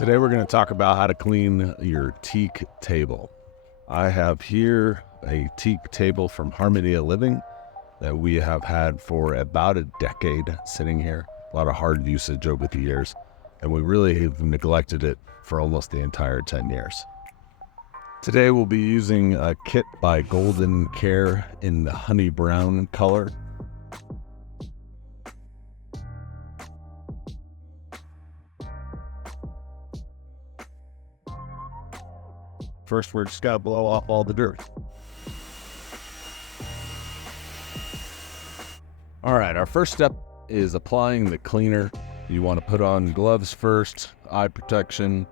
Today we're going to talk about how to clean your teak table. I have here a teak table from Harmonia Living that we have had for about a decade sitting here. A lot of hard usage over the years, and we really have neglected it for almost the entire 10 years. Today we'll be using a kit by Golden Care in the honey brown color. First, we're just gotta blow off all the dirt. All right, our first step is applying the cleaner. You want to put on gloves first, eye protection,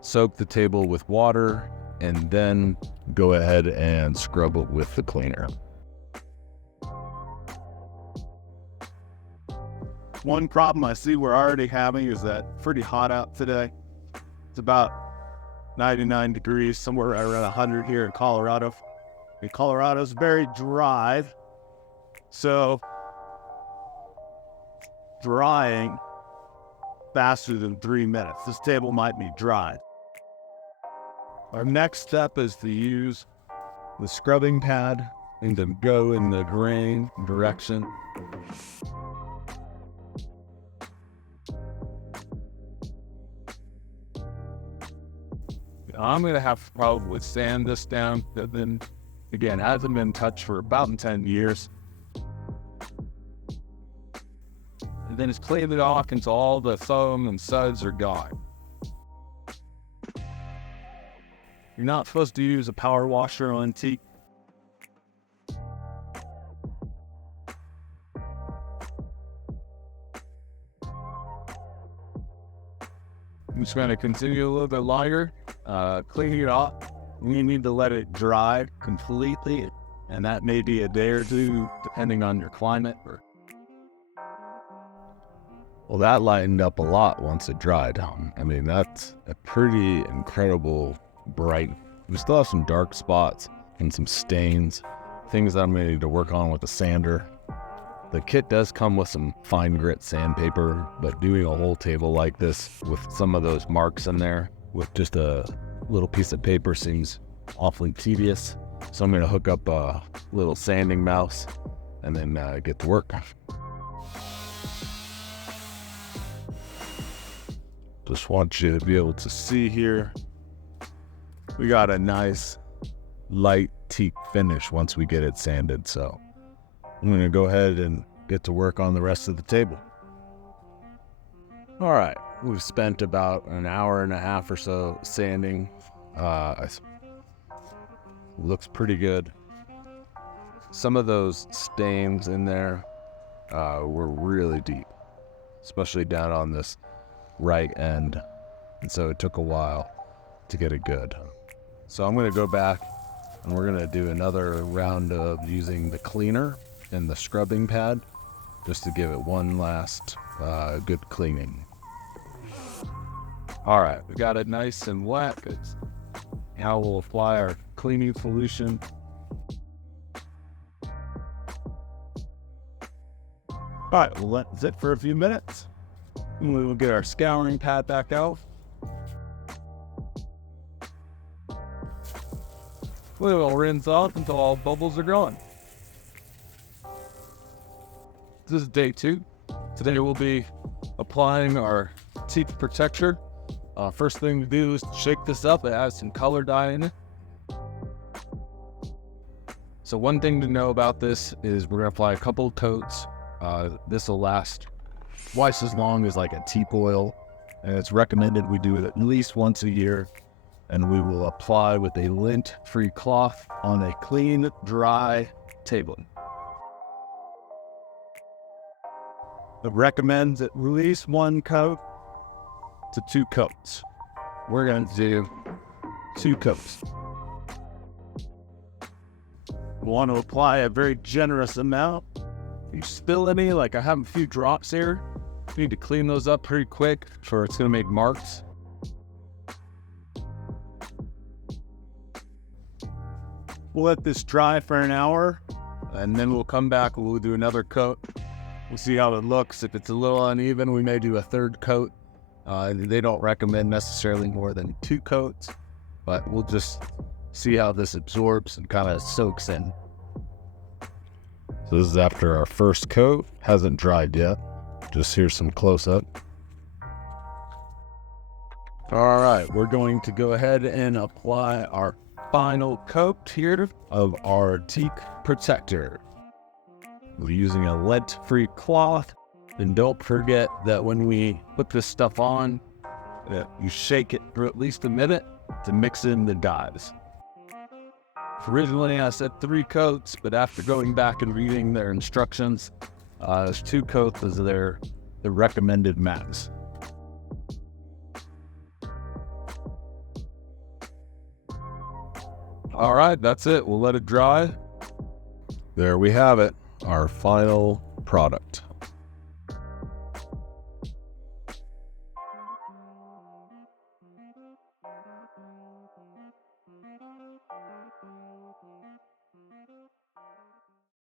soak the table with water, and then go ahead and scrub it with the cleaner. One problem I see we're already having is that it's pretty hot out today. It's about 99 degrees, somewhere around 100 here in Colorado. And Colorado's very dry, so drying faster than 3 minutes. This table might be dry. Our next step is to use the scrubbing pad and to go in the grain direction. I'm going to have to probably sand this down. Then, again, hasn't been touched for about 10 years. And then it's cleaned it off until all the foam and suds are gone. You're not supposed to use a power washer on teak. I'm just going to continue a little bit longer, cleaning it off. We need to let it dry completely, and that may be a day or two, depending on your climate. Well, that lightened up a lot once it dried. I mean, that's a pretty incredible bright. We still have some dark spots and some stains, things that I'm going to need to work on with the sander. The kit does come with some fine grit sandpaper, but doing a whole table like this with some of those marks in there with just a little piece of paper seems awfully tedious. So I'm going to hook up a little sanding mouse and then get to work. Just want you to be able to see here, we got a nice light teak finish once we get it sanded. So I'm going to go ahead and get to work on the rest of the table. All right, we've spent about an hour and a half or so sanding. Looks pretty good. Some of those stains in there were really deep, especially down on this right end. And so it took a while to get it good. So I'm going to go back and we're going to do another round of using the cleaner and the scrubbing pad just to give it one last good cleaning. All right, we got it nice and wet. It's now we'll apply our cleaning solution. All right, we'll let it sit for a few minutes. And we will get our scouring pad back out. We will rinse off until all bubbles are gone. This is day 2. Today we'll be applying our teak protector. First thing to do is shake this up. It has some color dye in it. So one thing to know about this is we're going to apply a couple of coats. This will last twice as long as like a teak oil, and it's recommended we do it at least once a year. And we will apply with a lint-free cloth on a clean, dry table. It recommends at least 1 coat to 2 coats. We're going to do 2 coats. We want to apply a very generous amount. If you spill any, like I have a few drops here, you need to clean those up pretty quick or it's going to make marks. We'll let this dry for an hour, and then we'll come back and we'll do another coat. We'll see how it looks. If it's a little uneven, we may do a 3rd coat. They don't recommend necessarily more than 2 coats, but we'll just see how this absorbs and kind of soaks in. So this is after our first coat. Hasn't dried yet. Just here's some close-up. All right, we're going to go ahead and apply our final coat here of our teak protector. We're using a lint-free cloth. And don't forget that when we put this stuff on, that you shake it for at least a minute to mix in the dyes. Originally I said 3 coats, but after going back and reading their instructions, there's 2 coats as the recommended max. All right, that's it. We'll let it dry. There we have it, our final product.